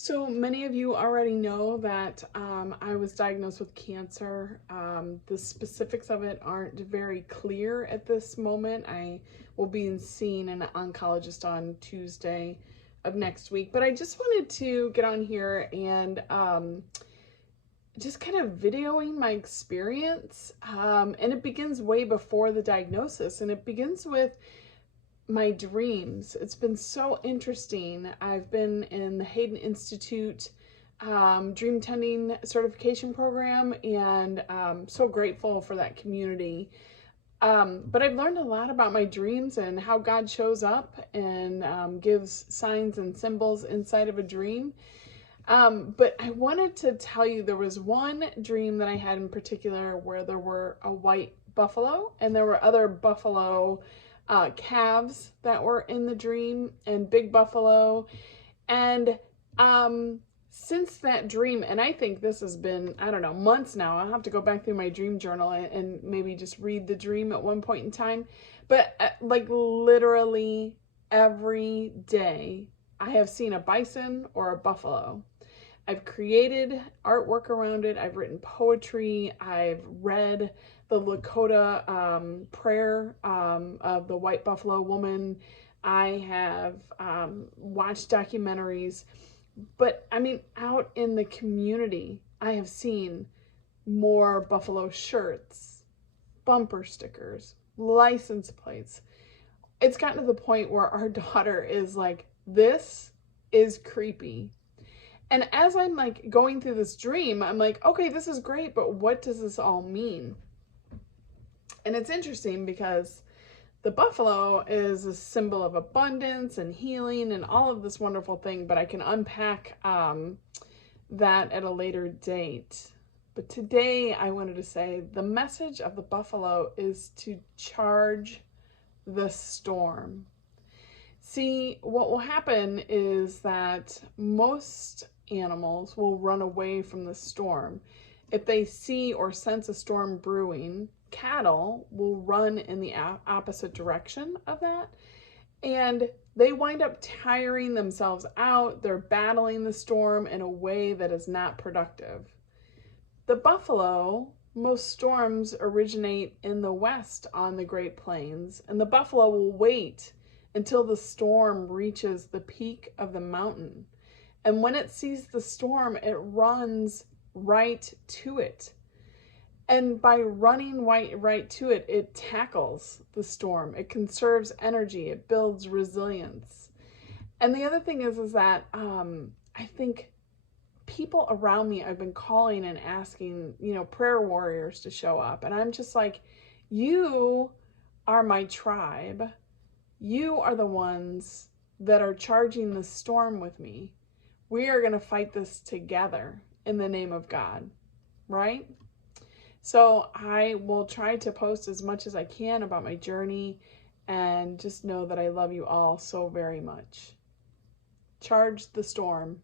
So many of you already know that I was diagnosed with cancer. The specifics of it aren't very clear at this moment. I will be seeing an oncologist on Tuesday of next week, but I just wanted to get on here and just kind of videoing my experience. And it begins way before the diagnosis, and it begins with my dreams. It's been so interesting. I've been in the Hayden Institute dream tending certification program, and so grateful for that community. But I've learned a lot about my dreams and how God shows up and gives signs and symbols inside of a dream. But I wanted to tell you, there was one dream that I had in particular where there were a white buffalo and there were other buffalo calves that were in the dream, and big buffalo. And since that dream, and I think this has been, I don't know, months now. I'll have to go back through my dream journal and maybe just read the dream at one point in time. But like literally every day, I have seen a bison or a buffalo. I've created artwork around it. I've written poetry. I've read the Lakota prayer of the white buffalo woman. I have watched documentaries. But I mean, out in the community, I have seen more buffalo shirts, bumper stickers, license plates. It's gotten to the point where our daughter is like, this is creepy. And as I'm like going through this dream, I'm like, okay, this is great, but what does this all mean? And it's interesting because the buffalo is a symbol of abundance and healing and all of this wonderful thing, but I can unpack that at a later date. But today I wanted to say the message of the buffalo is to charge the storm. See, what will happen is that most animals will run away from the storm. If they see or sense a storm brewing, cattle will run in the opposite direction of that, and they wind up tiring themselves out. They're battling the storm in a way that is not productive. The buffalo, most storms originate in the west on the Great Plains, and the buffalo will wait until the storm reaches the peak of the mountain. And when it sees the storm, it runs right to it. And by running right to it, it tackles the storm. It conserves energy. It builds resilience. And the other thing is that I think people around me, I've been calling and asking, prayer warriors to show up. And I'm just like, you are my tribe. You are the ones that are charging the storm with me. We are going to fight this together in the name of God, right? So I will try to post as much as I can about my journey, and just know that I love you all so very much. Charge the storm.